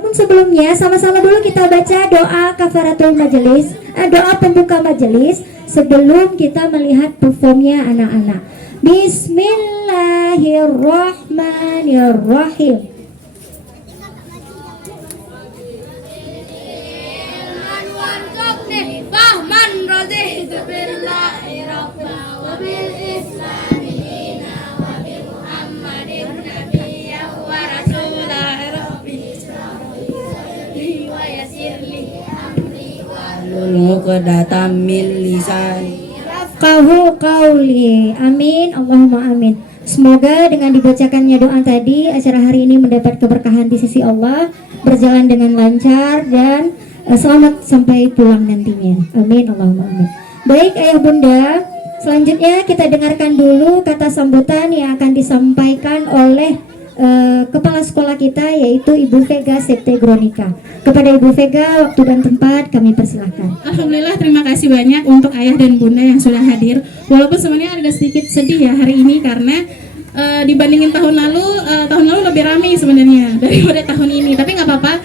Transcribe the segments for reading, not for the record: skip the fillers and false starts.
Namun sebelumnya sama-sama dulu kita baca doa kafaratul majelis, doa pembuka majelis sebelum kita melihat performnya anak-anak. Bismillahirrahmanirrahim. Kahu kauli. Amin. Allahumma amin. Semoga dengan dibacakannya doa tadi, acara hari ini mendapat keberkahan di sisi Allah, berjalan dengan lancar dan selamat sampai pulang nantinya. Amin. Allahumma amin. Baik ayah bunda, selanjutnya kita dengarkan dulu kata sambutan yang akan disampaikan oleh kepala sekolah kita, yaitu Ibu Vega Septegronika. Kepada Ibu Vega, waktu dan tempat kami persilahkan. Alhamdulillah, terima kasih banyak untuk ayah dan bunda yang sudah hadir. Walaupun sebenarnya agak sedikit sedih ya hari ini karena dibandingin tahun lalu lebih ramai sebenarnya daripada tahun ini. Tapi nggak apa-apa,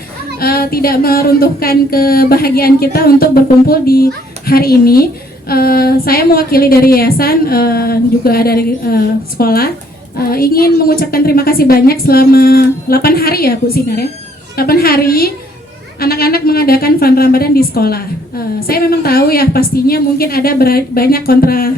tidak meruntuhkan kebahagiaan kita untuk berkumpul di hari ini. Saya mewakili dari yayasan, juga dari sekolah. Ingin mengucapkan terima kasih banyak selama 8 hari ya Bu Sinar ya. 8 hari anak-anak mengadakan Fun Ramadan di sekolah. Saya memang tahu ya pastinya mungkin ada banyak kontra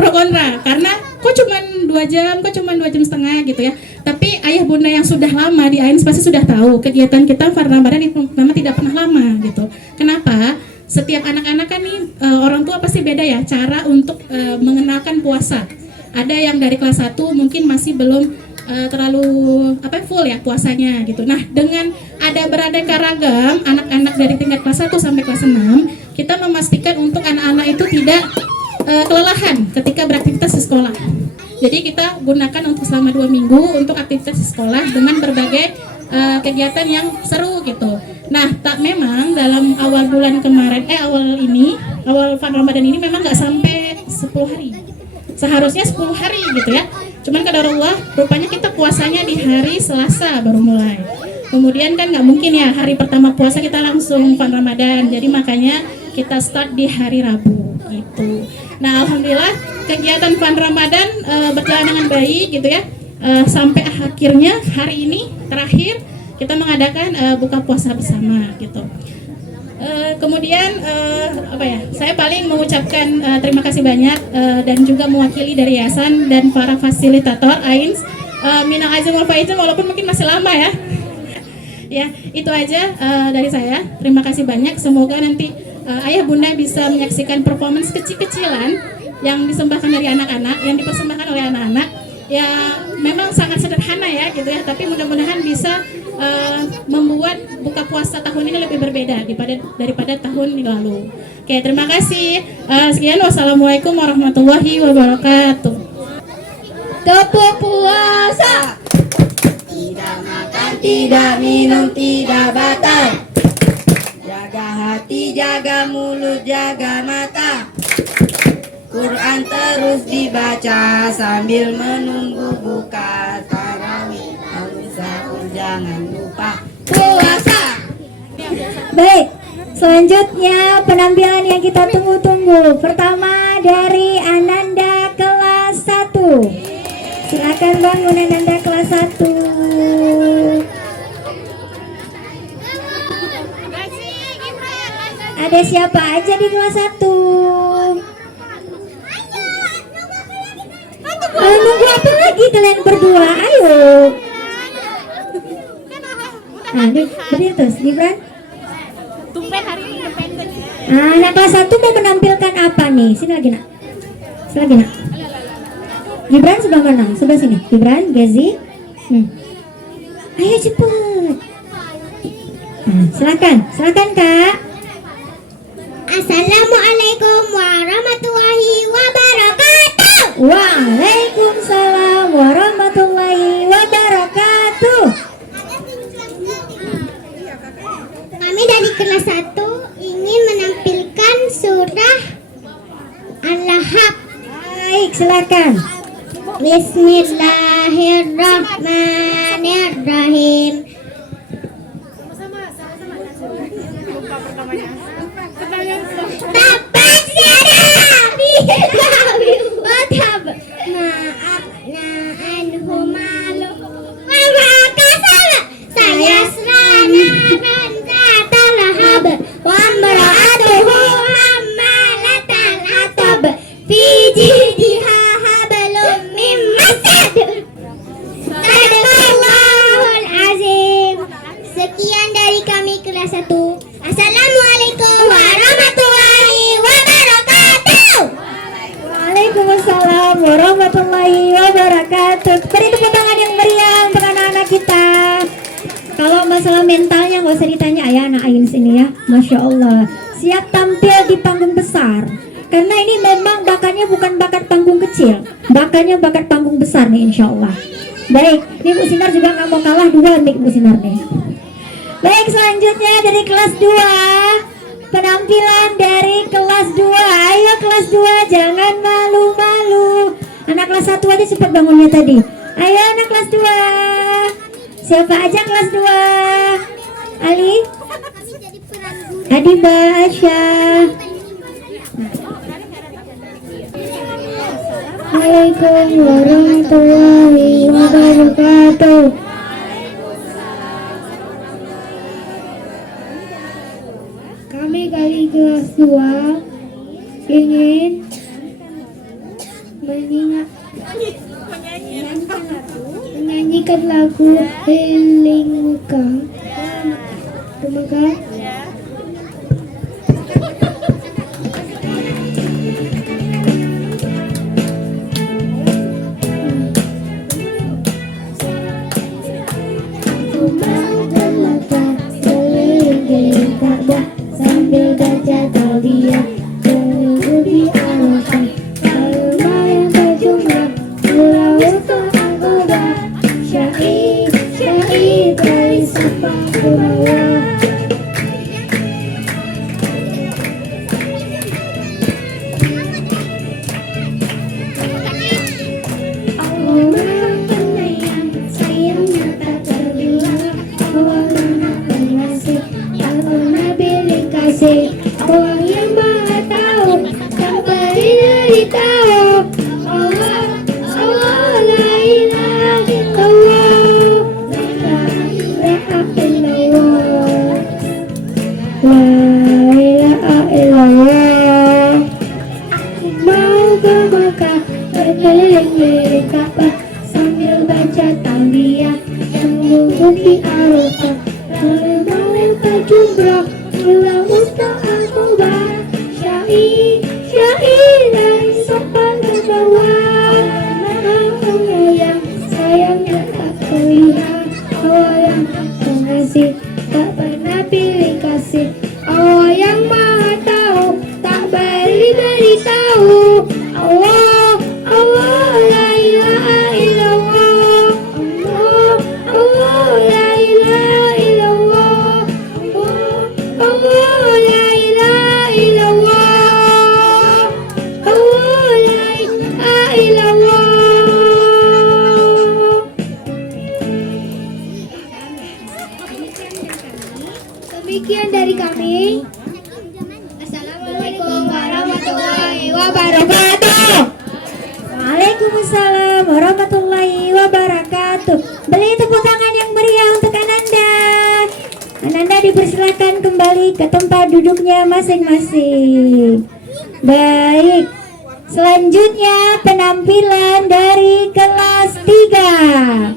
pro kontra karena kok cuma 2 jam, kok cuma 2 jam setengah gitu ya. Tapi ayah bunda yang sudah lama di AINS pasti sudah tahu kegiatan kita Fun Ramadan itu memang tidak pernah lama gitu. Kenapa? Setiap anak-anak kan nih orang tua pasti beda ya cara untuk mengenalkan puasa. Ada yang dari kelas 1 mungkin masih belum terlalu full ya puasanya gitu. Nah, dengan ada beraneka ragam anak-anak dari tingkat kelas 1 sampai kelas 6, kita memastikan untuk anak-anak itu tidak kelelahan ketika beraktivitas di sekolah. Jadi kita gunakan untuk selama 2 minggu untuk aktivitas di sekolah dengan berbagai kegiatan yang seru gitu. Nah, memang dalam awal bulan kemarin, awal Fun Ramadan ini memang nggak sampai 10 hari. Seharusnya 10 hari gitu ya. Cuman qadarullah, rupanya kita puasanya di hari Selasa baru mulai. Kemudian kan nggak mungkin ya hari pertama puasa kita langsung Fun Ramadan. Jadi makanya kita start di hari Rabu gitu. Nah, alhamdulillah kegiatan Fun Ramadan berjalan dengan baik gitu ya. Sampai akhirnya hari ini terakhir kita mengadakan buka puasa bersama gitu. Kemudian saya paling mengucapkan terima kasih banyak dan juga mewakili dari yayasan dan para fasilitator AINS. Minal aizin wal faizin, walaupun mungkin masih lama ya. Ya, itu aja dari saya. Terima kasih banyak. Semoga nanti ayah bunda bisa menyaksikan performance kecil-kecilan yang disembahkan dari anak-anak, yang dipersembahkan oleh anak-anak. Ya memang sangat sederhana ya gitu ya, tapi mudah-mudahan bisa membuat buka puasa tahun ini lebih berbeda daripada tahun lalu. Oke, terima kasih. Sekian, wassalamualaikum warahmatullahi wabarakatuh. Tepuk puasa. Tidak makan, tidak minum, tidak batal. Jaga hati, jaga mulut, jaga mata. Quran terus dibaca sambil menunggu buka tarawih. Sahur jangan lupa puasa. Baik, selanjutnya penampilan yang kita tunggu-tunggu. Pertama dari Ananda kelas 1. Silakan bangun Ananda kelas 1. Ada siapa aja di kelas 1? Nunggu apa lagi kalian berdua? Ayo. Nah, ini berdiri terus, Gibran. Tumpen hari ini independen. Anak kelas 1 mau menampilkan apa nih? Sini lagi nak. Sini lagi nak. Gibran sebelah mana? Sebelah sini. Gibran, Gazi. Ayo cepet. Nah, silakan Kak. Assalamualaikum warahmatullahi wabarakatuh. Waalaikumsalam warahmatullahi wabarakatuh. Kami dari kelas 1 ingin menampilkan surah Al-Lahab. Baik, silakan. Bismillahirrahmanirrahim. masalah mentalnya nggak usah ditanya ya anak Ain sini ya. Masya Allah, siap tampil di panggung besar. Karena ini memang bakatnya bukan bakat panggung kecil, bakatnya bakat panggung besar nih insya Allah. Baik, ini Bu Sinar juga nggak mau kalah, 2 nih Bu Sinar nih. Baik, selanjutnya dari kelas 2, penampilan dari kelas 2. Ayo kelas 2, jangan malu-malu. Anak kelas 1 aja cepat bangunnya tadi. Ayo anak kelas 2. Siapa aja kelas 2? Ali? Adiba, Asya. Assalamualaikum warahmatullahi wabarakatuh. Kami dari kelas 2 ingin menyanyikan lagu Healing Muka. Terima kasih. Sambil baca tauliah mengikuti Arafah, lalu malam berjumlah pulau Ta'aqobah, syair dari Sabah ke bawah. Allah penyayang, sayangnya tak terbilang, Allah Maha Pengasih, Allah pilih kasih, Allah yang Maha Tahu, tanpa diberitahu. Allah, Allah, la ilaha illallah, la ilaha illallah, la ilaha illallah. Mau ke Makkah, berkeliling Ka'bah, sambil baca tauliah yang mengikuti Arafah, lalu mau ke Jumrah, pulau Ta'aqobah, syair dari Sabah ke bawah. Maha Penyayang, sayangnya tak terlihat, Allah yang Pengasih, tak pernah pilih kasih, Allah yang Maha Tahu, tak beri beritahu. Allah, Allah, la ilaha illallah, Allah, Allah, la ilaha illallah, Allah, la ilaha illallah, Allah, la ilaha illallah. Demikian dari kami. Assalamualaikum warahmatullahi wabarakatuh. Waalaikumsalam warahmatullahi wabarakatuh. Beri tepuk tangan yang meriah untuk Ananda. Ananda dipersilakan kembali ke tempat duduknya masing-masing. Baik, selanjutnya penampilan dari kelas 3.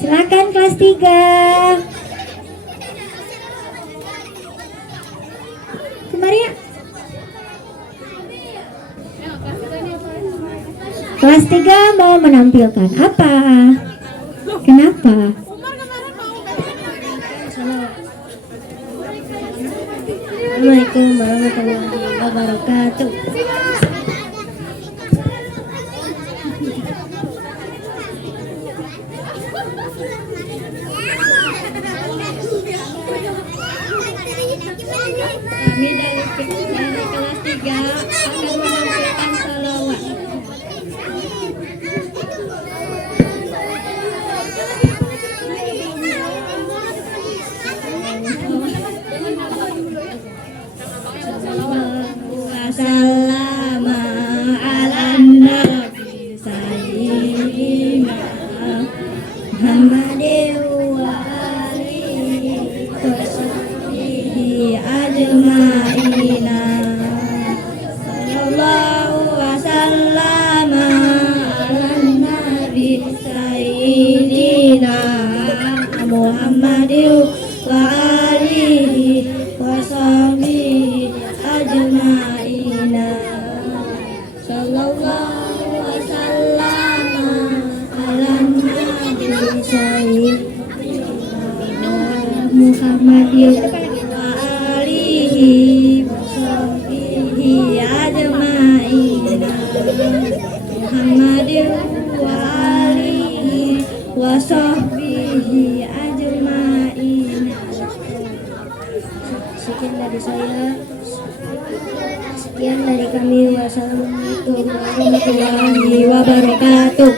Silakan kelas 3. Kemari ya. Kelas 3 mau menampilkan apa? Kenapa? Assalamualaikum warahmatullahi wabarakatuh. Kami dari kelas 3 akan menampilkan salawat. Wassalamu ala nabi sayyidina Muhammadin wa alihi wa sahbihi ajma'ina. Sallallahu wasallama ala nabi sayyidina Muhammadin wa alihi wa sahbihi ajma'ina. Sallallahu wasallama ala nabi sayyidina Muhammadin wa alihi wa sahbihi ajma'in. Muhammadin wa alihi wa sahbihi ajma'in. Sekian dari saya. Sekian dari kami. Wassalamualaikum warahmatullahi wabarakatuh.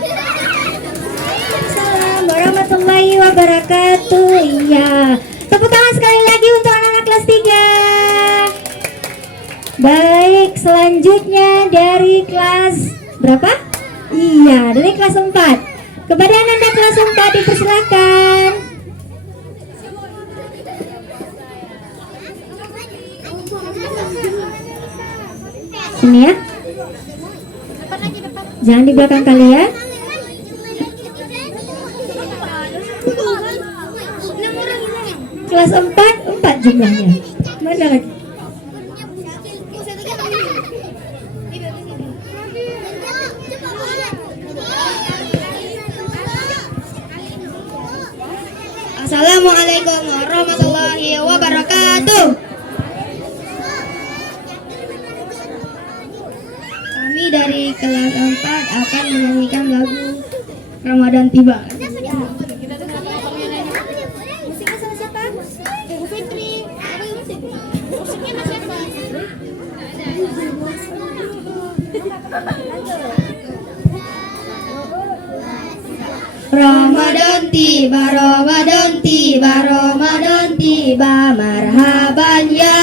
Assalamualaikum warahmatullahi wabarakatuh. Iya, tepuk tangan sekali lagi untuk anak-anak kelas 3. Baik, selanjutnya dari kelas berapa? Iya, dari kelas 4. Kepada anak kelas 4 dipersilakan. Sini ya. Jangan di belakang kalian. Kelas 4 jumlahnya. Mana lagi? Assalamualaikum warahmatullahi wabarakatuh. Kami dari kelas 4 akan menyanyikan lagu Ramadan Tiba. Musiknya sama siapa? Bu Fitri. Musiknya sama siapa? Ramadan tiba, Ramadan tiba, Ramadan tiba, marhaban ya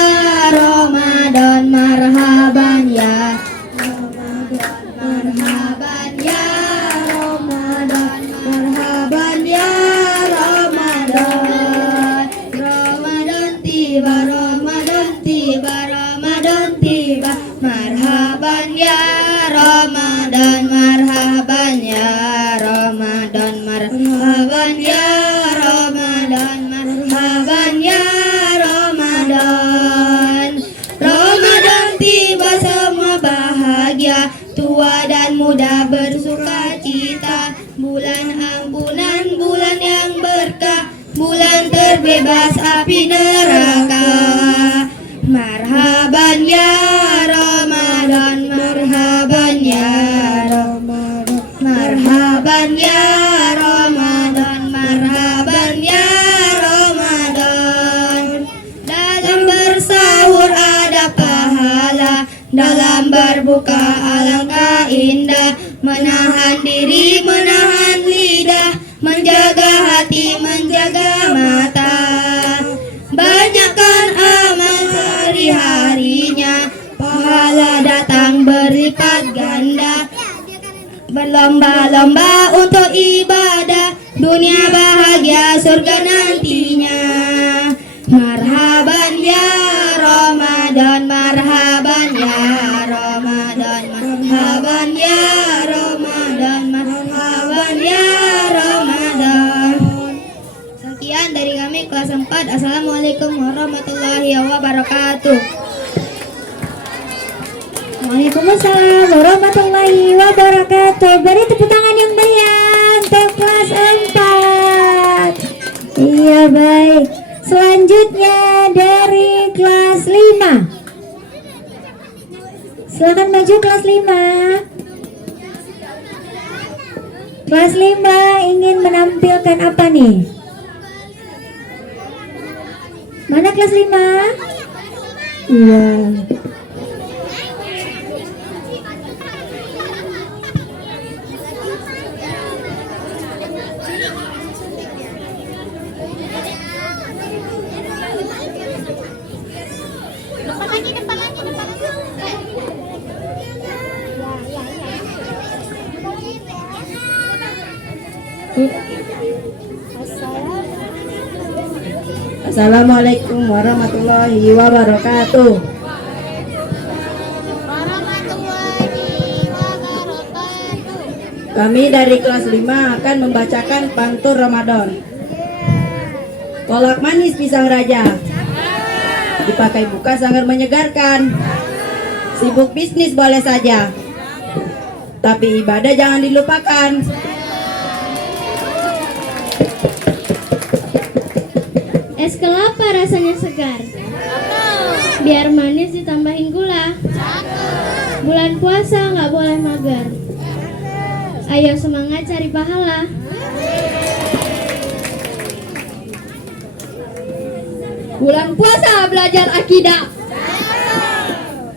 Ramadan, marhaban ya Ramadan, marhaban ya Ramadan, marhaban ya Ramadan. Ramadan tiba, Ramadan tiba, Ramadan tiba, marhaban ya Ramadan, marhaban ya Ramadan, marhaban ya Ramadan, marhaban ya Ramadan. Ramadan tiba, semua bahagia, tua dan muda bersuka cita. Bulan ampunan, bulan yang berkah, bulan terbebas api neraka. Marhaban ya Ramadan, marhaban ya Ramadan, marhaban ya Ramadan, marhaban ya Ramadan. Dalam bersahur ada pahala, dalam berbuka alangkah indah. Menahan diri, menahan lidah, menjaga hati, menjaga mata. Banyakkan amal sehari-harinya, pahala datang berlipat ganda. Berlomba-lomba untuk ibadah, dunia bahagia, surga nantinya. Marhaban ya Ramadan, marhaban ya Ramadan, marhaban ya Ramadan, marhaban ya Ramadan. Sekian dari kami kelas 4. Assalamualaikum warahmatullahi wabarakatuh. Waalaikumsalam warahmatullahi wabarakatuh. Beri tepuk tangan yang meriah untuk kelas 4. Iya, baik. Selanjutnya dari kelas 5. Silakan maju kelas 5. Kelas 5 ingin menampilkan apa nih? Mana kelas 5? Iya. Depan lagi. Assalamualaikum warahmatullahi wabarakatuh. Kami dari kelas 5 akan membacakan pantun Ramadan. Kolak manis pisang raja, dipakai buka sangat menyegarkan. Sibuk bisnis boleh saja, tapi ibadah jangan dilupakan. Es kelapa rasanya segar. Biar manis ditambahin gula. Bulan puasa nggak boleh mager. Ayo semangat cari pahala. Bulan puasa belajar akidah.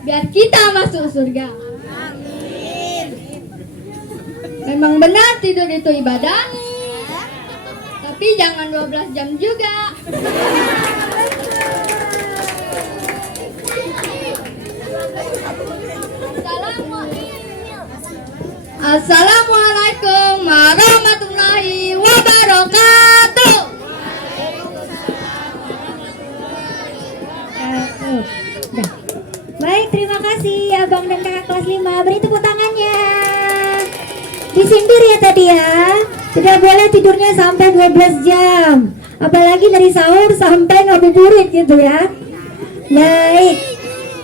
Biar kita masuk surga. Memang benar tidur itu ibadah. Tapi jangan 12 jam juga. Assalamualaikum warahmatullahi wabarakatuh. Dah. Baik, terima kasih abang dan kakak kelas 5. Beri tepuk tangannya. Disindir ya tadi ya. Tidak boleh tidurnya sampai 12 jam. Apalagi dari sahur sampai ngabuburit gitu ya. Baik.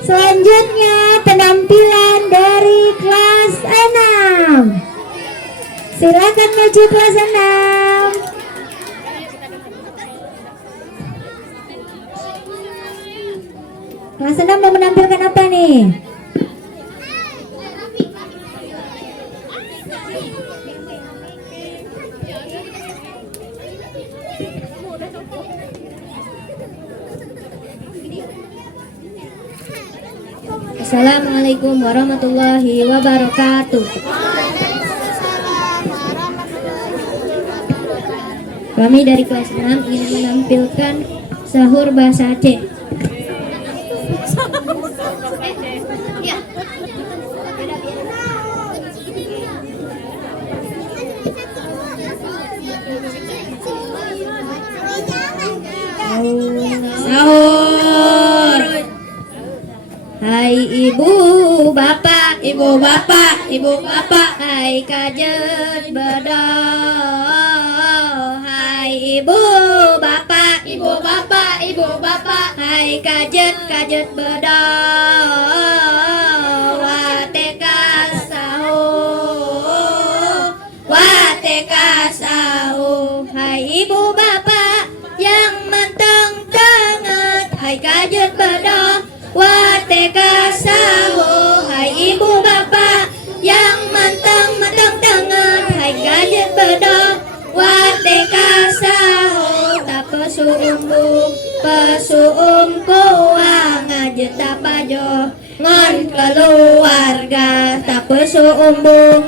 Selanjutnya penampilan dari kelas 6. Silakan maju kelas 6. Kelas 6 mau menampilkan apa nih? Assalamualaikum warahmatullahi wabarakatuh. Kami dari kelas 6 ingin menampilkan sahur bahasa Aceh. Sahur. Hai ibu bapak, Ibu bapak, ibu bapak. hai kajet bedo. Hai ibu bapak, Ibu bapak, ibu bapak. hai kajet bedo. Wateka sahur, wateka sahur. Hai ibu bapak yang menteng banget, hai kajet bedo. Wateka sahur, hai ibu bapak yang menteng banget, hai kajet bedo. Wateka sahur, tak pesu umbu ngajet tapajo ngon keluarga, tak pesu umbu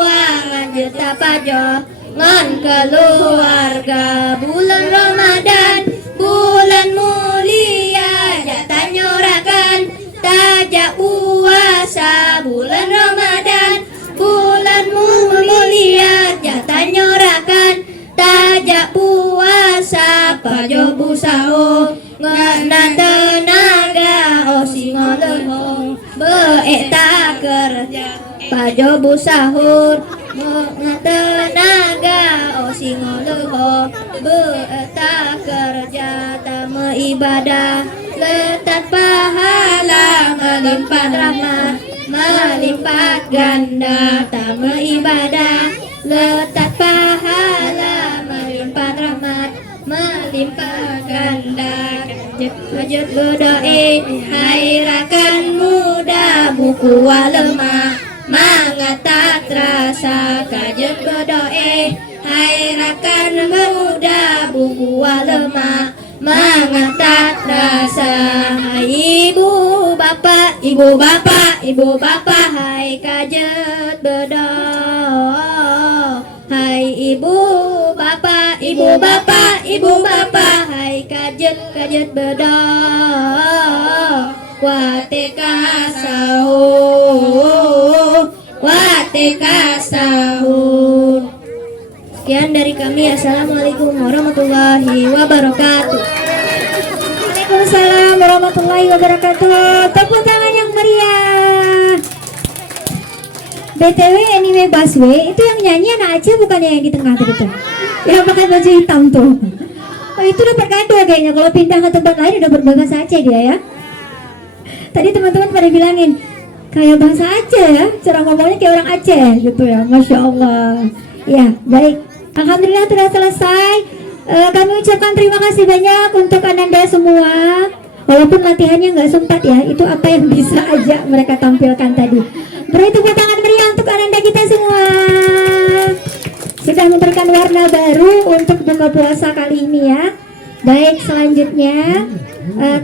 ngajet tapajo ngon keluarga. Bulan Ramadan bulan mulia, jatah nyorakan tajak puasa. Bulan Ramadan bulan mulia, jatah nyorakan tajak puasa. Pajobu sahur ngana tenaga, osi ngolehong beeta kerja. Pajobu sahur ngana tenaga, osi ngolehong beeta kerja. Tama ibadah letak pahala, melimpah rahmat melimpah ganda. Tama ibadah letak pahala, melimpah rahmat melimpah ganda. Hajat berdoa hai rakan muda, buku walema mangata terasa. Kajat berdoa hai rakan muda, buku walema mangata terasa. Hai ibu bapak, ibu bapak, ibu bapak, hai kajat berdoa. Hai ibu bapak, ibu bapak, ibu bapak, hai kajat berdoa. Wateka sahur, wateka sahur. Sekian dari kami. Assalamualaikum warahmatullahi wabarakatuh. Waalaikumsalam warahmatullahi wabarakatuh. Tepuk tangan yang meriah. BTW anime Busway itu yang nyanyi anak Aceh, bukannya yang di tengah tadi tuh, yang pakai baju hitam tuh. Oh, itu dapat kado kayaknya. Kalau pindah ke tempat lain udah berbahasa Aceh dia ya. Tadi teman-teman pada bilangin kayak bahasa Aceh ya, cara ngomongnya kayak orang Aceh gitu ya. Masya Allah. Ya baik, alhamdulillah sudah selesai. Kami ucapkan terima kasih banyak untuk Ananda semua. Walaupun latihannya nggak sempat ya, itu apa yang bisa aja mereka tampilkan tadi. Beri tepuk tangan meriah untuk Ananda kita semua. Sudah memberikan warna baru untuk buka puasa kali ini ya. Baik, selanjutnya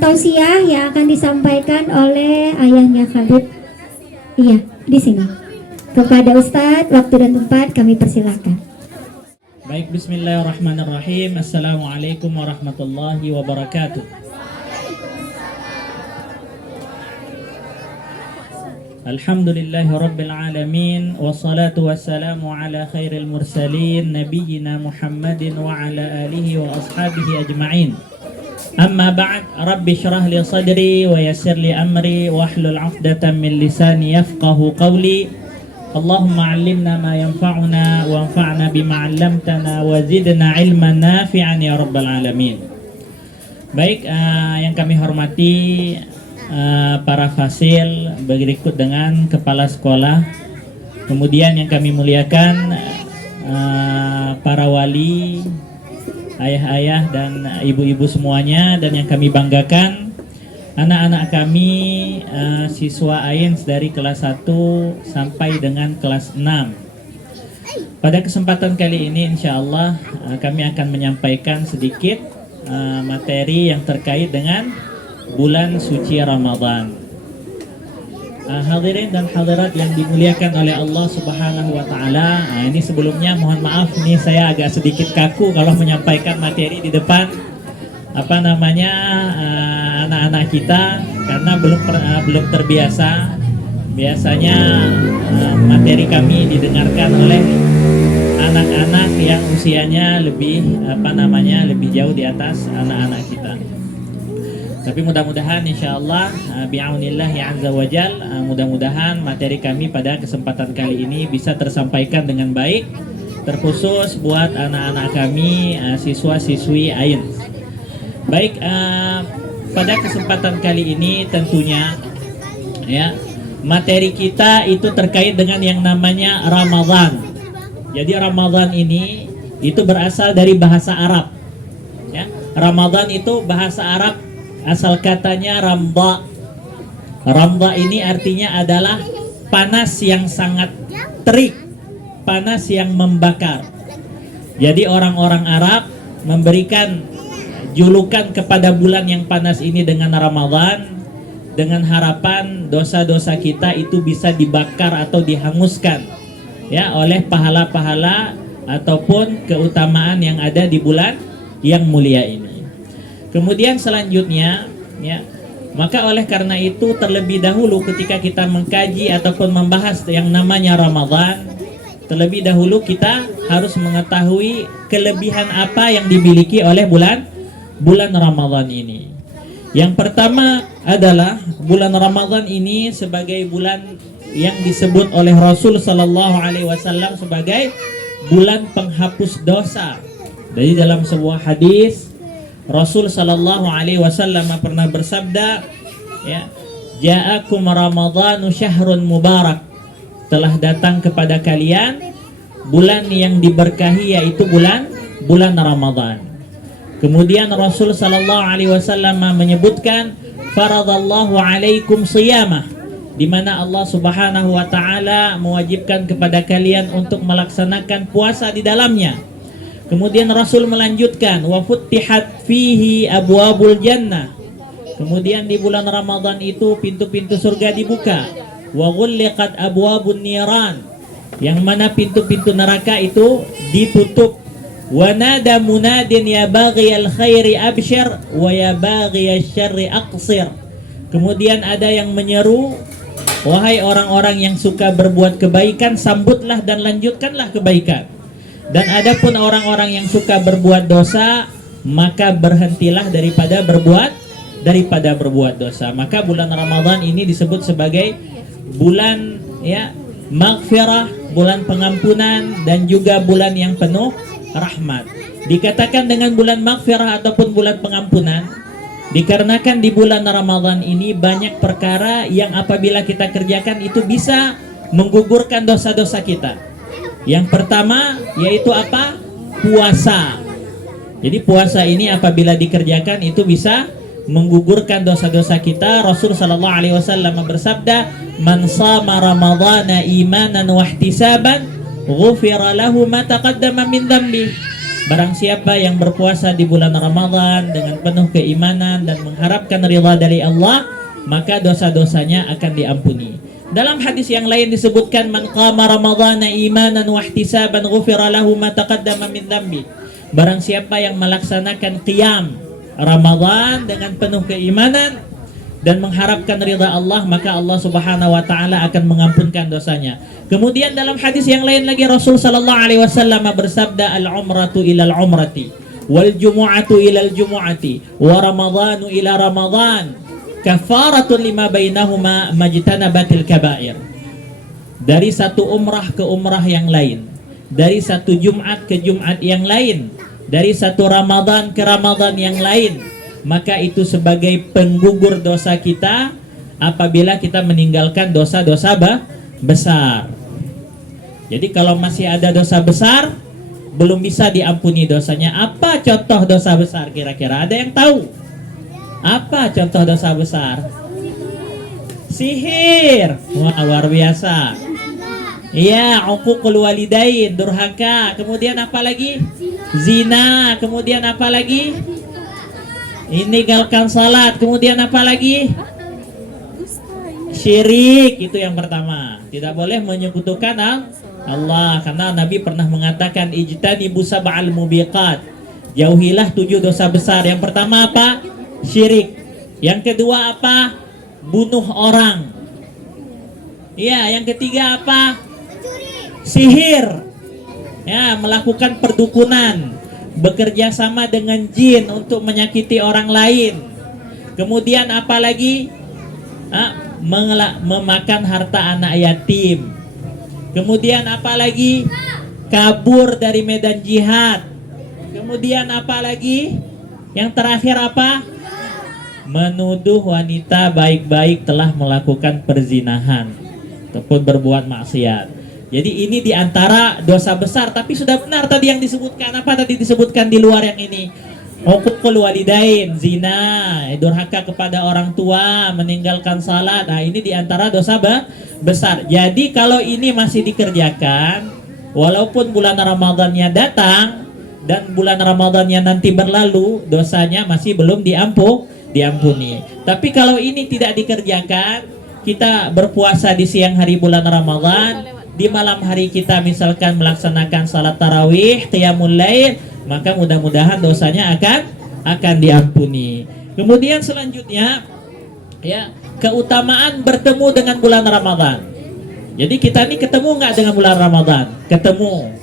tausiah yang akan disampaikan oleh ayahnya Khalid. Iya, di sini. Kepada Ustadz, waktu dan tempat kami persilahkan. Baik, bismillahirrahmanirrahim. Assalamualaikum warahmatullahi wabarakatuh. Alhamdulillahi rabbil alamin. Wassalatu wassalamu ala khairil mursalin Nabiyyina Muhammadin wa ala alihi wa ashabihi ajma'in. Amma ba'd, Rabbi syrah li sadri wa yassir li amri wa hlul 'uqdatam min lisani yafqahu qawli. Allahumma 'allimna ma yanfa'una wa anfa'na bima 'allamtana wa zidna 'ilman nafi'an ya rabbal alamin. Baik, yang kami hormati para fasil, berikut dengan kepala sekolah, kemudian yang kami muliakan para wali, ayah-ayah dan ibu-ibu semuanya, dan yang kami banggakan anak-anak kami siswa AINS dari kelas 1 sampai dengan kelas 6. Pada kesempatan kali ini insya Allah kami akan menyampaikan sedikit materi yang terkait dengan bulan suci Ramadan. Hadirin dan hadirat yang dimuliakan oleh Allah Subhanahu wa taala. Ini sebelumnya mohon maaf nih, saya agak sedikit kaku kalau menyampaikan materi di depan anak-anak kita karena belum terbiasa. Biasanya materi kami didengarkan oleh anak-anak yang usianya lebih lebih jauh di atas anak-anak kita. Tapi mudah-mudahan insyaallah bi'aunillahi azza wajal, mudah-mudahan materi kami pada kesempatan kali ini bisa tersampaikan dengan baik, terkhusus buat anak-anak kami siswa-siswi AINS. Baik, pada kesempatan kali ini tentunya ya, materi kita itu terkait dengan yang namanya Ramadan. Jadi Ramadan ini itu berasal dari bahasa Arab ya. Ramadan itu bahasa Arab, asal katanya ramda. Ramda ini artinya adalah panas yang sangat terik, panas yang membakar. Jadi orang-orang Arab memberikan julukan kepada bulan yang panas ini dengan Ramadan, dengan harapan dosa-dosa kita itu bisa dibakar atau dihanguskan ya oleh pahala-pahala ataupun keutamaan yang ada di bulan yang mulia ini. Kemudian selanjutnya ya, maka oleh karena itu terlebih dahulu ketika kita mengkaji ataupun membahas yang namanya Ramadan, terlebih dahulu kita harus mengetahui kelebihan apa yang dimiliki oleh bulan Ramadan ini. Yang pertama adalah bulan Ramadan ini sebagai bulan yang disebut oleh Rasul Sallallahu Alaihi Wasallam sebagai bulan penghapus dosa. Jadi dalam sebuah hadis Rasul Sallallahu Alaihi Wasallam pernah bersabda, ya, Ja'akum Ramadhanu syahrun mubarak. Telah datang kepada kalian bulan yang diberkahi, yaitu bulan Ramadan. Kemudian Rasul Sallallahu Alaihi Wasallam menyebutkan, faradallahu alaikum siyamah, di mana Allah Subhanahu Wa Taala mewajibkan kepada kalian untuk melaksanakan puasa di dalamnya. Kemudian Rasul melanjutkan, wa futtihat fihi abwabul jannah. Kemudian di bulan Ramadan itu pintu-pintu surga dibuka. Wa ghulliqat abwabun niran, yang mana pintu-pintu neraka itu ditutup. Wa nada munadin ya baghiyal khairi abshir wa ya baghiyasy syarri aqsir. Kemudian ada yang menyeru, wahai orang-orang yang suka berbuat kebaikan, sambutlah dan lanjutkanlah kebaikan. Dan adapun orang-orang yang suka berbuat dosa, maka berhentilah daripada berbuat dosa. Maka bulan Ramadan ini disebut sebagai bulan ya maghfirah, bulan pengampunan, dan juga bulan yang penuh rahmat. Dikatakan dengan bulan maghfirah ataupun bulan pengampunan dikarenakan di bulan Ramadan ini banyak perkara yang apabila kita kerjakan itu bisa menggugurkan dosa-dosa kita. Yang pertama yaitu apa? Puasa. Jadi puasa ini apabila dikerjakan itu bisa menggugurkan dosa-dosa kita. Rasul sallallahu alaihi wasallam bersabda, "Man shama ramadhana imanan wa ihtisaban, ghufira lahu ma taqaddama min dhanbi." Barang siapa yang berpuasa di bulan Ramadan dengan penuh keimanan dan mengharapkan ridha dari Allah, maka dosa-dosanya akan diampuni. Dalam hadis yang lain disebutkan, "Man qama ramadhana imanan wa ihtisaban, ghufira lahu ma taqaddama min dhanbi." Barang siapa yang melaksanakan qiyam Ramadan dengan penuh keimanan dan mengharapkan ridha Allah, maka Allah Subhanahu wa taala akan mengampunkan dosanya. Kemudian dalam hadis yang lain lagi Rasul sallallahu alaihi wasallam bersabda, "Al-umratu ilal umrati wal jumu'atu ilal jumu'ati wa ramadhanu ila ramadhan kafaratun lima bainahuma majtanabatil kaba'ir." Dari satu umrah ke umrah yang lain, dari satu Jumat ke Jumat yang lain, dari satu Ramadan ke Ramadan yang lain, maka itu sebagai penggugur dosa kita apabila kita meninggalkan dosa-dosa besar. Jadi kalau masih ada dosa besar, belum bisa diampuni dosanya. Apa contoh dosa besar kira-kira? Ada yang tahu? Apa contoh dosa besar? Sihir. Wah, luar biasa. Iya, uququl walidain, durhaka. Kemudian apa lagi? Zina. Kemudian apa lagi? Meninggalkan salat. Kemudian apa lagi? Syirik. Itu yang pertama. Tidak boleh menyekutukan Allah, karena Nabi pernah mengatakan, ijtanibu sab'al mubiqat. Jauhilah 7 dosa besar. Yang pertama apa? Syirik. Yang kedua apa? Bunuh orang. Iya, yang ketiga apa? Sihir. Ya, melakukan perdukunan, bekerja sama dengan jin untuk menyakiti orang lain. Kemudian apa lagi? Memakan harta anak yatim. Kemudian apa lagi? Kabur dari medan jihad. Kemudian apa lagi? Yang terakhir apa? Menuduh wanita baik-baik telah melakukan perzinahan ataupun berbuat maksiat. Jadi ini diantara dosa besar. Tapi sudah benar tadi yang disebutkan. Apa tadi disebutkan di luar yang ini? Uququl walidain, zina, durhaka kepada orang tua, meninggalkan salat. Nah, ini diantara dosa besar. Jadi kalau ini masih dikerjakan, walaupun bulan Ramadannya datang dan bulan Ramadannya nanti berlalu, dosanya masih belum diampuni. Tapi kalau ini tidak dikerjakan, kita berpuasa di siang hari bulan Ramadan, di malam hari kita misalkan melaksanakan salat tarawih, qiyamul lail, maka mudah-mudahan dosanya akan diampuni. Kemudian selanjutnya, ya, keutamaan bertemu dengan bulan Ramadan. Jadi kita ini ketemu nggak dengan bulan Ramadan? Ketemu.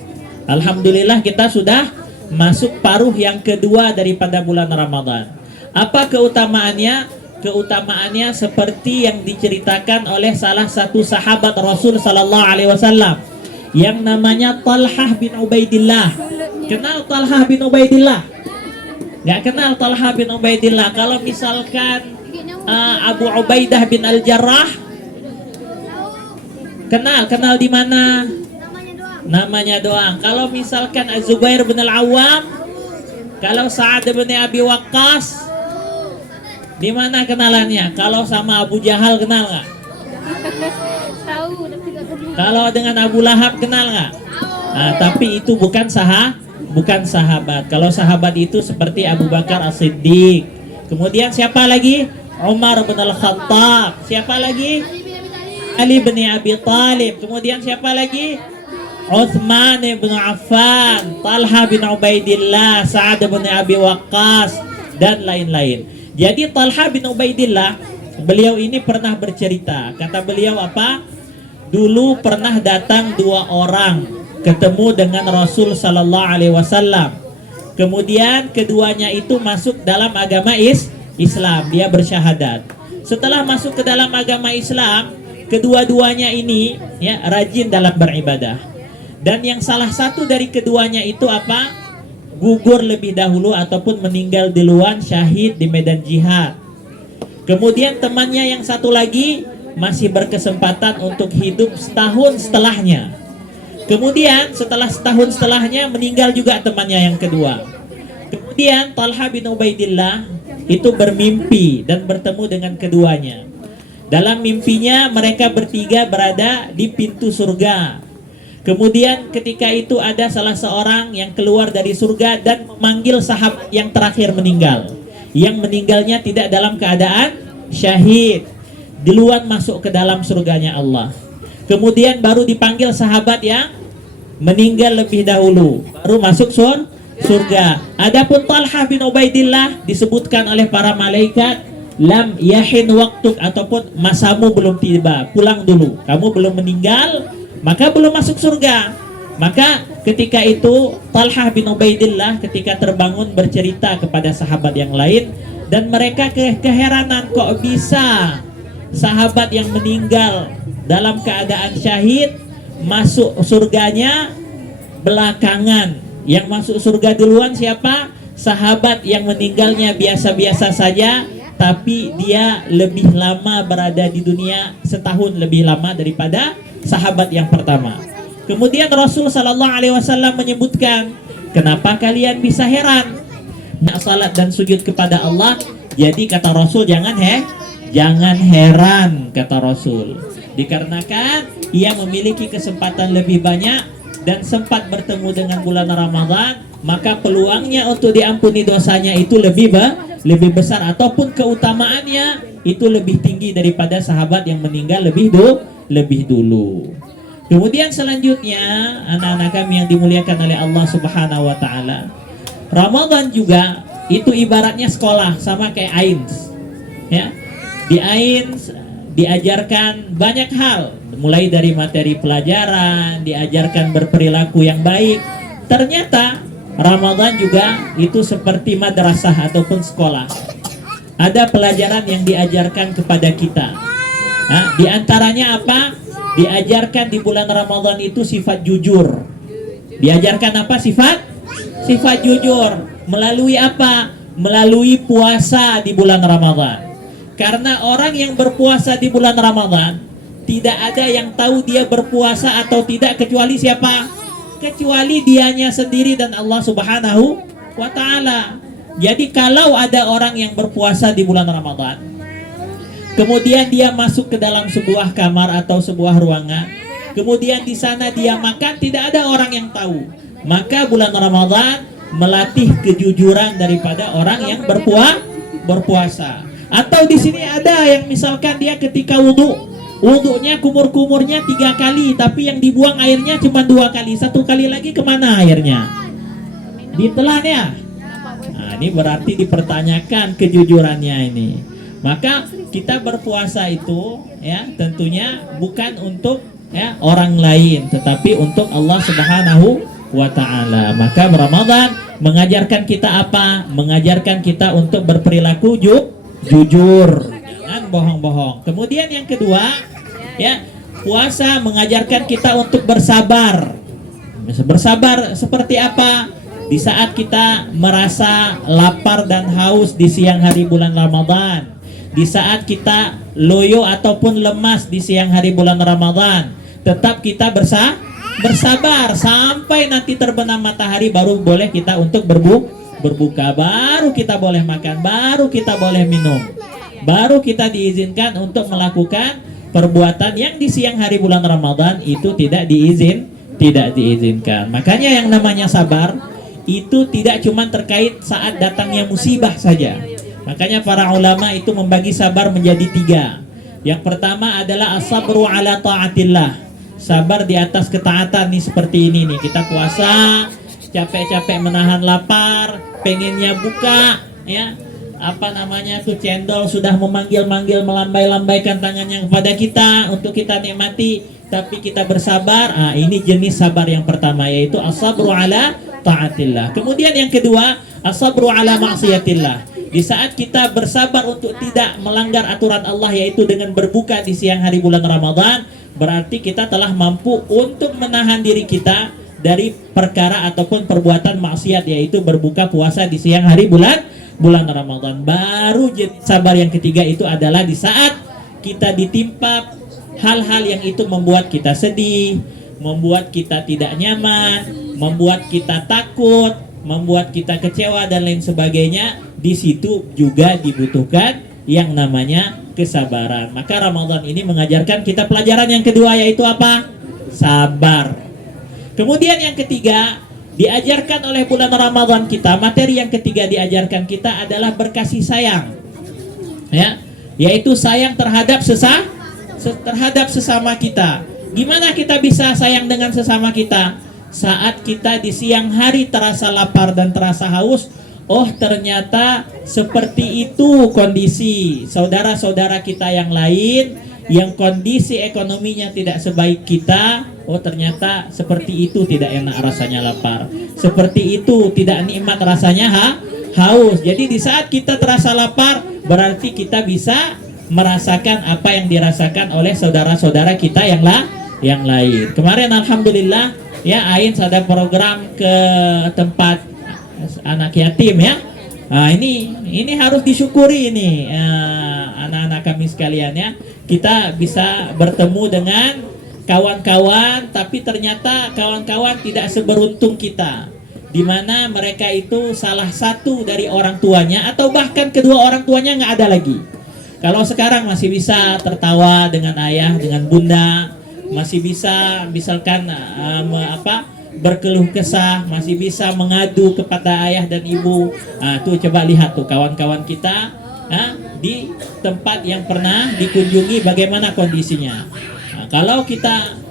Alhamdulillah kita sudah masuk paruh yang kedua daripada bulan Ramadan. Apa keutamaannya? Keutamaannya seperti yang diceritakan oleh salah satu sahabat Rasul sallallahu alaihi wasallam yang namanya Talhah bin Ubaidillah. Kenal Talhah bin Ubaidillah? Nggak kenal Talhah bin Ubaidillah? Kalau misalkan Abu Ubaidah bin Al-Jarrah, kenal di mana? Namanya doang. Kalau misalkan Az-Zubair bin Al-Awwam, kalau Sa'ad bin Abi Waqqas, di mana kenalannya? Kalau sama Abu Jahal kenal nggak? Kalau dengan Abu Lahab kenal nggak? Nah, tapi itu bukan sahabat. Kalau sahabat itu seperti Abu Bakar As-Siddiq. Kemudian siapa lagi? Umar bin Al-Khattab. Siapa lagi? Ali bin Abi Thalib. Kemudian siapa lagi? Uthman bin Affan, Talha bin Ubaidillah, Sa'ad bin Abi Waqqas, dan lain-lain. Jadi Talha bin Ubaidillah, beliau ini pernah bercerita. Kata beliau apa? Dulu pernah datang 2 orang ketemu dengan Rasul sallallahu alaihi wasallam. Kemudian keduanya itu masuk dalam agama Islam. Dia bersyahadat. Setelah masuk ke dalam agama Islam, kedua-duanya ini ya rajin dalam beribadah. Dan yang salah satu dari keduanya itu apa? Gugur lebih dahulu ataupun meninggal duluan, syahid di medan jihad. Kemudian temannya yang satu lagi masih berkesempatan untuk hidup setahun setelahnya. Kemudian setelah setahun setelahnya meninggal juga temannya yang kedua. Kemudian Kemudian Talha bin Ubaidillah itu bermimpi dan bertemu dengan keduanya. Dalam mimpinya mereka bertiga berada di pintu surga. Kemudian ketika itu ada salah seorang yang keluar dari surga dan memanggil sahabat yang terakhir meninggal. Yang meninggalnya tidak dalam keadaan syahid, duluan masuk ke dalam surganya Allah. Kemudian baru dipanggil sahabat yang meninggal lebih dahulu, baru masuk surga. Adapun Talha bin Ubaidillah disebutkan oleh para malaikat, lam yahin waktu, ataupun masamu belum tiba, pulang dulu, kamu belum meninggal, maka belum masuk surga. Maka ketika itu Talha bin Ubaidillah ketika terbangun bercerita kepada sahabat yang lain, dan mereka keheranan, kok bisa sahabat yang meninggal dalam keadaan syahid masuk surganya belakangan. Yang masuk surga duluan siapa? Sahabat yang meninggalnya biasa-biasa saja, tapi dia lebih lama berada di dunia, setahun lebih lama daripada sahabat yang pertama. Kemudian Rasul Sallallahu Alaihi Wasallam menyebutkan, kenapa kalian bisa heran? Nak salat dan sujud kepada Allah. Jadi kata Rasul, jangan heran, kata Rasul, dikarenakan ia memiliki kesempatan lebih banyak dan sempat bertemu dengan bulan Ramadan, maka peluangnya untuk diampuni dosanya itu lebih besar, ataupun keutamaannya itu lebih tinggi daripada sahabat yang meninggal lebih dulu. Kemudian selanjutnya, anak-anak kami yang dimuliakan oleh Allah Subhanahu wa taala, Ramadan juga itu ibaratnya sekolah, sama kayak AINS. Ya. Di AINS diajarkan banyak hal, mulai dari materi pelajaran, diajarkan berperilaku yang baik. Ternyata Ramadan juga itu seperti madrasah ataupun sekolah. Ada pelajaran yang diajarkan kepada kita. Nah, di antaranya apa? Diajarkan di bulan Ramadan itu sifat jujur. Diajarkan apa? Sifat jujur. Melalui apa? Melalui puasa di bulan Ramadan. Karena orang yang berpuasa di bulan Ramadan, tidak ada yang tahu dia berpuasa atau tidak kecuali siapa? Kecuali dianya sendiri dan Allah Subhanahu wa ta'ala. Jadi kalau ada orang yang berpuasa di bulan Ramadan, kemudian dia masuk ke dalam sebuah kamar atau sebuah ruangan, kemudian di sana dia makan, tidak ada orang yang tahu, maka bulan Ramadan melatih kejujuran daripada orang yang berpuasa. Atau di sini ada yang misalkan dia ketika wudunya kumur-kumurnya 3 kali, tapi yang dibuang airnya cuma 2 kali, 1 kali lagi kemana airnya? Ditelan ya. Nah, ini berarti dipertanyakan kejujurannya ini. Maka kita berpuasa itu ya tentunya bukan untuk ya orang lain, tetapi untuk Allah Subhanahu wa ta'ala. Maka Ramadan mengajarkan kita apa? Mengajarkan kita untuk berperilaku jujur, jangan bohong-bohong. Kemudian yang kedua, ya, puasa mengajarkan kita untuk bersabar. Bersabar seperti apa? Di saat kita merasa lapar dan haus di siang hari bulan Ramadan, di saat kita loyo ataupun lemas di siang hari bulan Ramadan, tetap kita bersabar sampai nanti terbenam matahari, baru boleh kita untuk berbuka, baru kita boleh makan, baru kita boleh minum, baru kita diizinkan untuk melakukan perbuatan yang di siang hari bulan Ramadan itu tidak diizinkan. Makanya yang namanya sabar itu tidak cuma terkait saat datangnya musibah saja. Makanya para ulama itu membagi sabar menjadi 3. Yang pertama adalah as-sabru ala ta'atillah, sabar di atas ketaatan nih, seperti ini nih, kita puasa capek-capek menahan lapar, pengennya buka, ya, apa namanya tuh, cendol sudah memanggil-manggil, melambai-lambaikan tangannya kepada kita untuk kita nikmati, tapi kita bersabar. Ini jenis sabar yang pertama, yaitu as-sabru ala ta'atillah. Kemudian yang kedua, as-sabru ala ma'siyatillah. Di saat kita bersabar untuk tidak melanggar aturan Allah, yaitu dengan berbuka di siang hari bulan Ramadan, berarti kita telah mampu untuk menahan diri kita dari perkara ataupun perbuatan maksiat, yaitu berbuka puasa di siang hari bulan Ramadan. Baru sabar yang ketiga itu adalah di saat kita ditimpa hal-hal yang itu membuat kita sedih, membuat kita tidak nyaman, membuat kita takut, membuat kita kecewa dan lain sebagainya, di situ juga dibutuhkan yang namanya kesabaran. Maka Ramadan ini mengajarkan kita pelajaran yang kedua, yaitu apa? Sabar. Kemudian yang ketiga, diajarkan oleh bulan Ramadan kita, materi yang ketiga diajarkan kita adalah berkasih sayang. Ya, yaitu sayang terhadap sesama kita. Gimana kita bisa sayang dengan sesama kita? Saat kita di siang hari terasa lapar dan terasa haus, oh ternyata seperti itu kondisi saudara-saudara kita yang lain yang kondisi ekonominya tidak sebaik kita. Oh ternyata seperti itu tidak enak rasanya lapar, seperti itu tidak nikmat rasanya haus. Jadi di saat kita terasa lapar, berarti kita bisa merasakan apa yang dirasakan oleh saudara-saudara kita yang lain. Kemarin alhamdulillah ya, Ain ada program ke tempat anak yatim ya. Nah, ini harus disyukuri ini anak-anak kami sekalian ya. Kita bisa bertemu dengan kawan-kawan, tapi ternyata kawan-kawan tidak seberuntung kita, di mana mereka itu salah satu dari orang tuanya atau bahkan kedua orang tuanya nggak ada lagi. Kalau sekarang masih bisa tertawa dengan ayah, dengan bunda, masih bisa misalkan berkeluh kesah, masih bisa mengadu kepada ayah dan ibu. Tuh coba lihat tuh kawan-kawan kita di tempat yang pernah dikunjungi bagaimana kondisinya. Kalau kita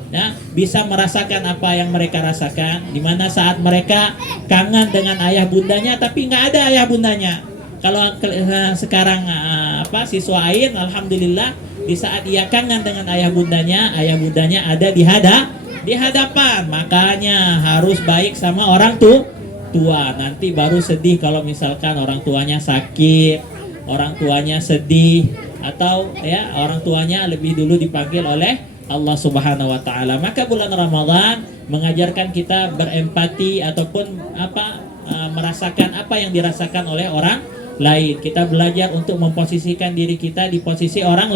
bisa merasakan apa yang mereka rasakan, di mana saat mereka kangen dengan ayah bundanya tapi nggak ada ayah bundanya. Kalau sekarang siswa Ain alhamdulillah di saat ia kangen dengan ayah bundanya ada di hadapan. Makanya harus baik sama orang tua. Nanti baru sedih kalau misalkan orang tuanya sakit, orang tuanya sedih, atau ya orang tuanya lebih dulu dipanggil oleh Allah Subhanahu wa taala. Maka bulan Ramadan mengajarkan kita berempati ataupun merasakan apa yang dirasakan oleh orang lain. Kita belajar untuk memposisikan diri kita di posisi orang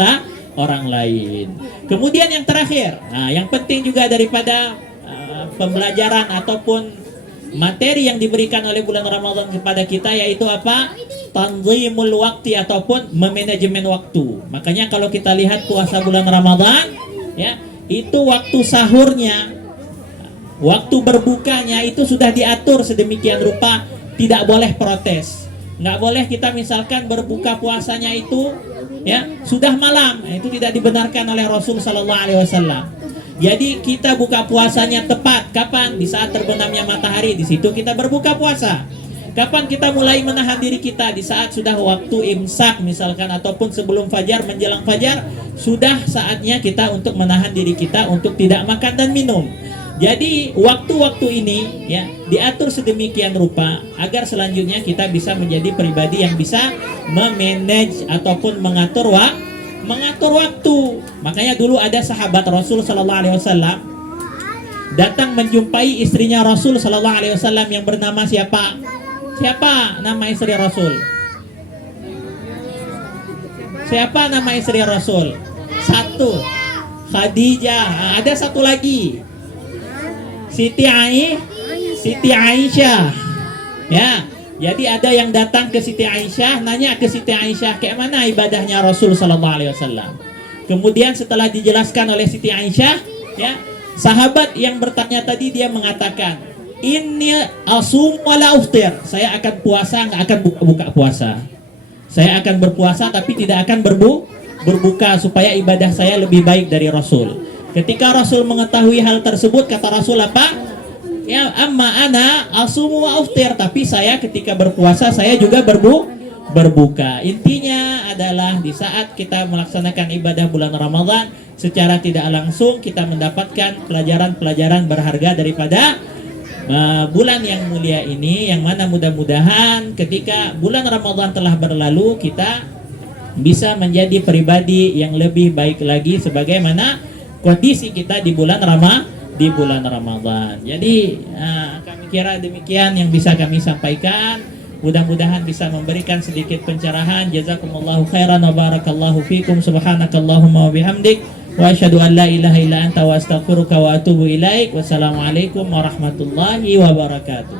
lain. Kemudian yang terakhir, yang penting juga daripada pembelajaran ataupun materi yang diberikan oleh bulan Ramadan kepada kita, yaitu apa? Tanzimul waktu ataupun memanajemen waktu. Makanya kalau kita lihat puasa bulan Ramadan, ya, itu waktu sahurnya, waktu berbukanya itu sudah diatur sedemikian rupa, tidak boleh protes. Nggak boleh kita misalkan berbuka puasanya itu ya sudah malam, itu tidak dibenarkan oleh Rasul Sallallahu Alaihi Wasallam. Jadi kita buka puasanya tepat kapan? Di saat terbenamnya matahari, di situ kita berbuka puasa. Kapan kita mulai menahan diri kita? Di saat sudah waktu imsak misalkan, ataupun sebelum fajar, menjelang fajar, sudah saatnya kita untuk menahan diri kita untuk tidak makan dan minum. Jadi waktu-waktu ini ya diatur sedemikian rupa agar selanjutnya kita bisa menjadi pribadi yang bisa memanage ataupun mengatur waktu. Makanya dulu ada sahabat Rasul Sallallahu Alaihi Wasallam datang menjumpai istrinya Rasul Sallallahu Alaihi Wasallam yang bernama siapa? Siapa nama istri Rasul? Siapa nama istri Rasul? Satu, Khadijah. Ada satu lagi, Siti Aisyah. Ya, jadi ada yang datang ke Siti Aisyah, nanya ke Siti Aisyah, kayak mana ibadahnya Rasul Sallallahu Alaihi Wasallam. Kemudian setelah dijelaskan oleh Siti Aisyah, ya, sahabat yang bertanya tadi dia mengatakan, Inni asum wala uftir. Saya akan puasa, nggak akan buka puasa. Saya akan berpuasa tapi tidak akan berbuka supaya ibadah saya lebih baik dari Rasul. Ketika Rasul mengetahui hal tersebut, kata Rasul apa? Ya, amma ana asumu wa uftir. Tapi saya ketika berpuasa saya juga berbuka. Intinya adalah di saat kita melaksanakan ibadah bulan Ramadan, secara tidak langsung kita mendapatkan pelajaran-pelajaran berharga daripada bulan yang mulia ini, yang mana mudah-mudahan ketika bulan Ramadan telah berlalu kita bisa menjadi pribadi yang lebih baik lagi sebagaimana kondisi kita di bulan Ramadan. Jadi kami kira demikian yang bisa kami sampaikan. Mudah-mudahan bisa memberikan sedikit pencerahan. Jazakumullahu khairan wa barakallahu fikum. Subhanakallahumma wa bihamdik wa asyhadu an la ilaha illa anta wa astaghfiruka wa atubu ilaik. Wassalamualaikum warahmatullahi wabarakatuh.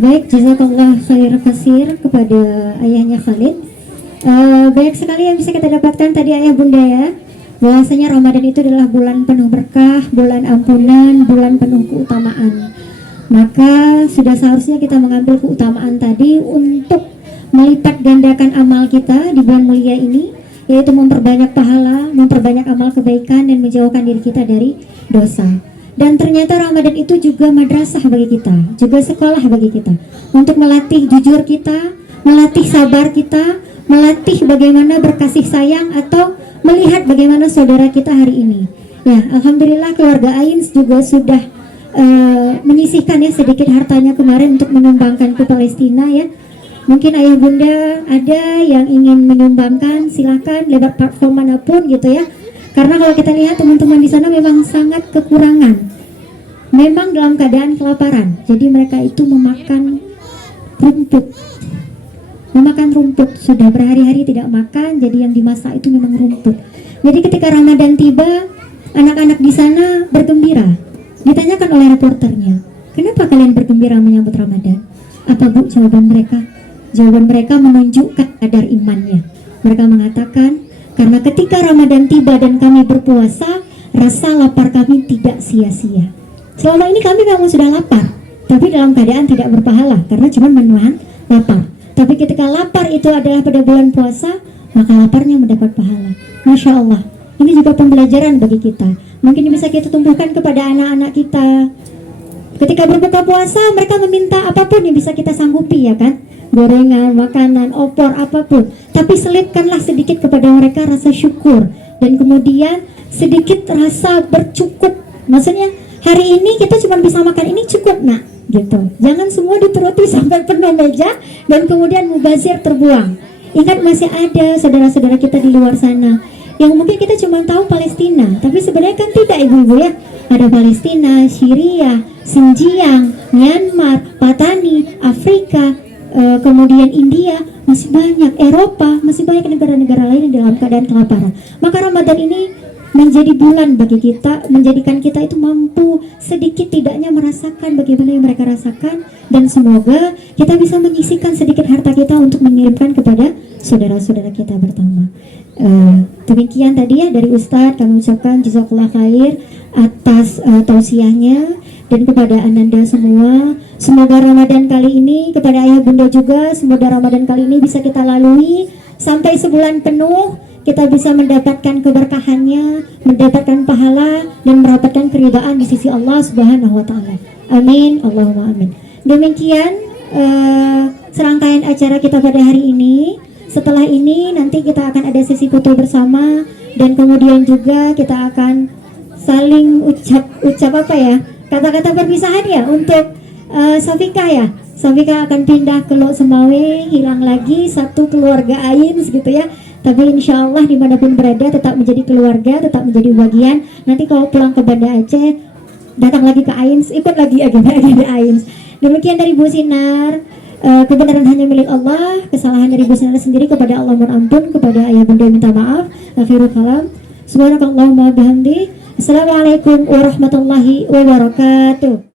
Baik, jazakallah khair kasir kepada ayahnya Khalid. Banyak sekali yang bisa kita dapatkan tadi ayah bunda ya, bahwasanya Ramadan itu adalah bulan penuh berkah, bulan ampunan, bulan penuh keutamaan. Maka sudah seharusnya kita mengambil keutamaan tadi untuk melipat gandakan amal kita di bulan mulia ini, yaitu memperbanyak pahala, memperbanyak amal kebaikan, dan menjauhkan diri kita dari dosa. Dan ternyata Ramadan itu juga madrasah bagi kita, juga sekolah bagi kita, untuk melatih jujur kita, melatih sabar kita, melatih bagaimana berkasih sayang, atau melihat bagaimana saudara kita hari ini. Ya, alhamdulillah keluarga Ains juga sudah menyisihkan ya sedikit hartanya kemarin untuk menyumbangkan ke Palestina ya. Mungkin ayah bunda ada yang ingin menyumbangkan, silakan lewat platform manapun gitu ya. Karena kalau kita lihat teman-teman di sana memang sangat kekurangan, memang dalam keadaan kelaparan. Jadi mereka itu memakan rumput, sudah berhari-hari tidak makan. Jadi yang dimasak itu memang rumput. Jadi ketika Ramadan tiba, anak-anak di sana bergembira. Ditanyakan oleh reporternya, kenapa kalian bergembira menyambut Ramadan? Apa bu jawaban mereka? Jawaban mereka menunjukkan kadar imannya. Mereka mengatakan, karena ketika Ramadan tiba dan kami berpuasa, rasa lapar kami tidak sia-sia. Selama ini kami memang sudah lapar, tapi dalam keadaan tidak berpahala, karena cuma menahan lapar. Tapi ketika lapar itu adalah pada bulan puasa, maka laparnya mendapat pahala. Masya Allah, ini juga pembelajaran bagi kita. Mungkin bisa kita tumbuhkan kepada anak-anak kita. Ketika berbuka puasa, mereka meminta apapun yang bisa kita sanggupi ya kan, gorengan, makanan, opor, apapun. Tapi selipkanlah sedikit kepada mereka rasa syukur, dan kemudian sedikit rasa bercukup. Maksudnya hari ini kita cuma bisa makan ini, cukup nak gitu. Jangan semua dituruti sampai penuh meja dan kemudian mubazir terbuang. Ingat masih ada saudara-saudara kita di luar sana yang mungkin kita cuma tahu Palestina, tapi sebenarnya kan tidak ibu-ibu ya. Ada Palestina, Syria, Xinjiang, Myanmar, Patani, Afrika, kemudian India, masih banyak, Eropa, masih banyak negara-negara lain yang dalam keadaan kelaparan. Maka Ramadan ini menjadi bulan bagi kita, menjadikan kita itu mampu sedikit tidaknya merasakan bagaimana yang mereka rasakan, dan semoga kita bisa menyisihkan sedikit harta kita untuk mengirimkan kepada saudara-saudara kita pertama. Demikian tadi ya dari Ustadz, kami ucapkan jazakallah khair atas tausiahnya, dan kepada Ananda semua, semoga Ramadan kali ini, kepada ayah bunda juga, semoga Ramadan kali ini bisa kita lalui sampai sebulan penuh. Kita bisa mendapatkan keberkahannya, mendapatkan pahala, dan mendapatkan keridhaan di sisi Allah Subhanahu wa Ta'ala. Amin, Allahumma amin. Demikian serangkaian acara kita pada hari ini. Setelah ini nanti kita akan ada sesi foto bersama, dan kemudian juga kita akan saling ucap apa ya, kata-kata perpisahan ya untuk Safika ya. Safika akan pindah ke Lok Semawe, hilang lagi satu keluarga Ains gitu ya. Tapi insya Allah dimanapun berada tetap menjadi keluarga, tetap menjadi bagian. Nanti kalau pulang ke Banda Aceh, datang lagi ke Ains, ikut lagi agenda Ains. Demikian dari Bu Sinar. Kebenaran hanya milik Allah, kesalahan dari Bu Sinar sendiri kepada Allah mohon ampun, kepada ayah bunda minta maaf. Akhirul kalam. Subhanakallahumma bihamdi. Assalamualaikum warahmatullahi wabarakatuh.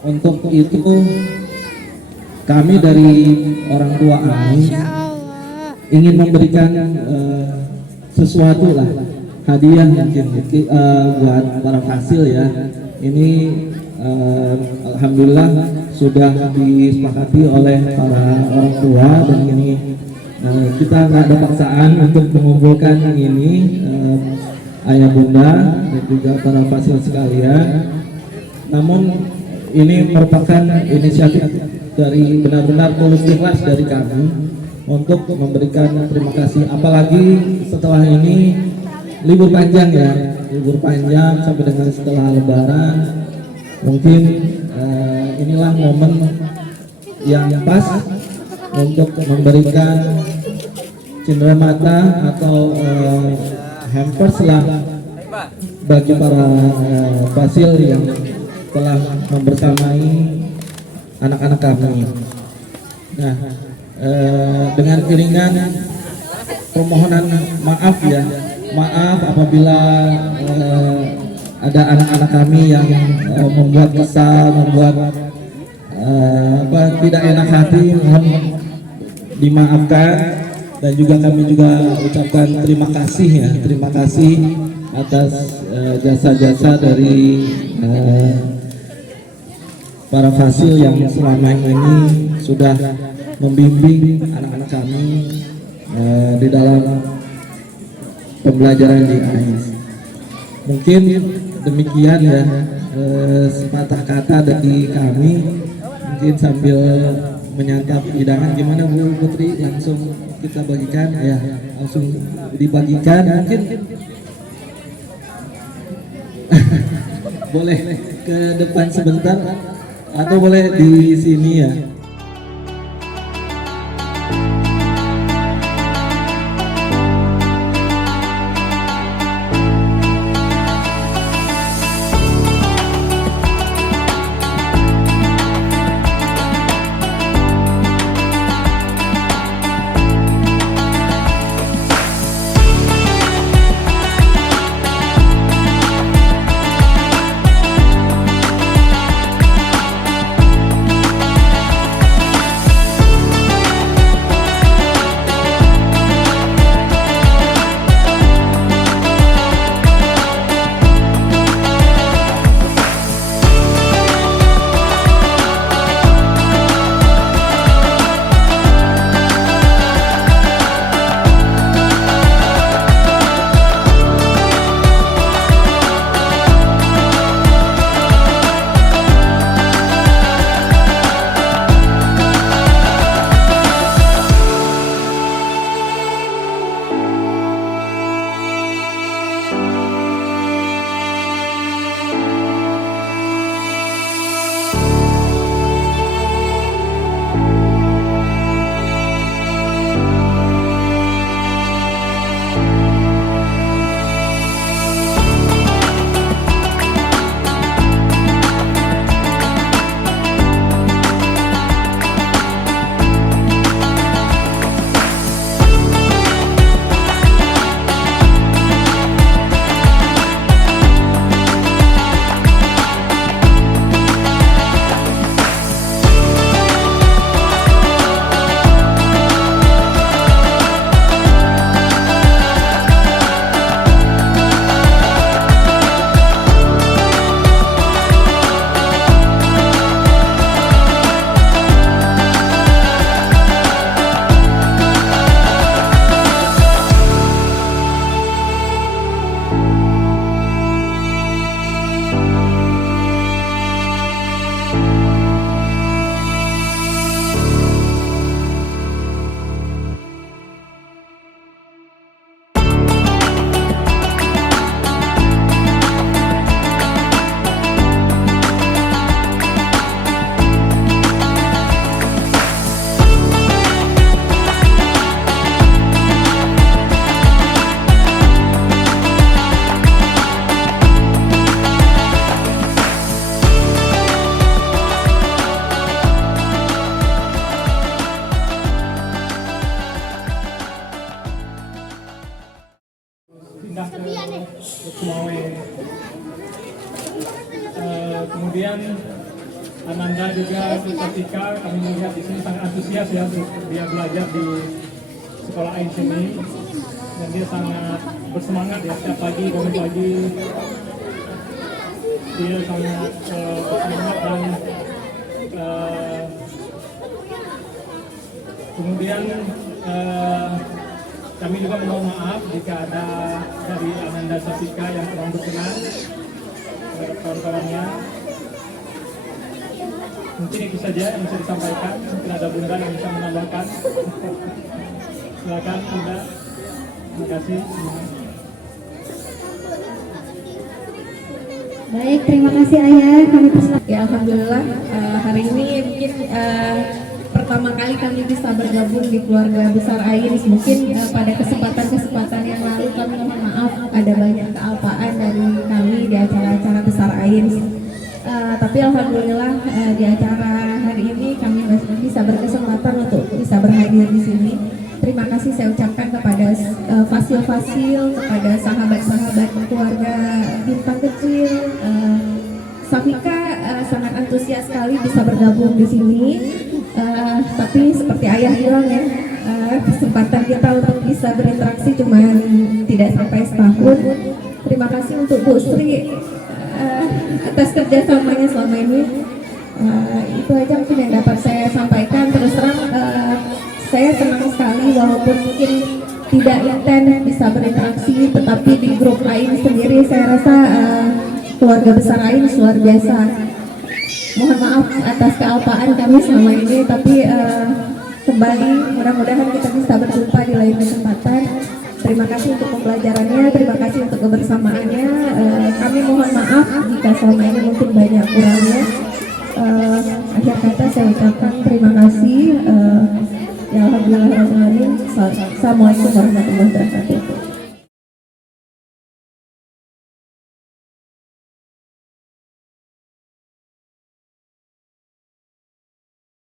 Untuk itu kami dari orang tua Ains ingin memberikan sesuatu lah, hadiah mungkin buat para fasil ya. Ini alhamdulillah sudah disepakati oleh para orang tua, dan ini kita nggak ada paksaan untuk mengumpulkan ini ayah bunda dan juga para fasil sekalian. Namun ini merupakan inisiatif dari benar-benar tulus ikhlas dari kami untuk memberikan terima kasih, apalagi setelah ini libur panjang ya, libur panjang sampai dengan setelah Lebaran. Mungkin inilah momen yang pas untuk memberikan cenderamata atau hampers lah bagi para fasil yang telah membersamai anak-anak kami. Nah, dengan iringan permohonan maaf ya, maaf apabila ada anak-anak kami yang membuat kesal, membuat tidak enak hati, mohon dimaafkan. Dan juga kami juga ucapkan terima kasih ya, terima kasih atas jasa-jasa dari para fasil yang selama ini sudah membimbing anak-anak kami di dalam pembelajaran di AIS. Mungkin demikian ya sepatah kata dari kami, mungkin sambil menyantap hidangan. Gimana Bu Putri, langsung kita bagikan ya, langsung dibagikan mungkin. Boleh ke depan sebentar atau boleh di sini ya. Kemudian Ananda juga ketika kami melihat di sini sangat antusias ya untuk dia belajar di sekolah AIN sini, dan dia sangat bersemangat ya, setiap pagi bangun pagi dia sangat bersemangat. Dan kemudian kami juga mohon maaf jika ada dari Ananda Sasika yang kurang berkenan kawan-kawannya. Mungkin itu saja yang bisa disampaikan. Mungkin ada Bunda yang bisa menambahkan. Silakan Bunda. Terima kasih. Baik, terima kasih Ayah. Kami persilakan. Ya, alhamdulillah hari ini mungkin pertama kali kami bisa bergabung di keluarga besar AIN. Mungkin pada kesempatan yang lalu kami mohon maaf ada banyak kealpaan dari kami di acara-acara besar AIN. Tapi alhamdulillah di acara hari ini kami bisa berkesempatan untuk bisa berhadir di sini. Terima kasih saya ucapkan kepada fasil-fasil, kepada sahabat-sahabat keluarga bintang kecil. Safika sangat antusias sekali bisa bergabung di sini. Tapi seperti ayah bilang ya, kesempatan kita untuk bisa berinteraksi cuma tidak sampai setahun. Terima kasih untuk Bu Sri atas kerjasamanya selama ini. Itu aja mungkin yang dapat saya sampaikan. Terus terang saya senang sekali walaupun mungkin tidak intens bisa berinteraksi, tetapi di grup lain sendiri saya rasa keluarga besar lain luar biasa. Mohon maaf atas kealpaan kami selama ini, tapi kembali mudah-mudahan kita bisa berjumpa di lain kesempatan. Terima kasih untuk pembelajarannya, terima kasih untuk kebersamaannya. Kami mohon maaf jika selama ini mungkin banyak kurangnya. Akhir kata saya ucapkan terima kasih. Ya Alhamdulillah. Assalamualaikum warahmatullahi wabarakatuh.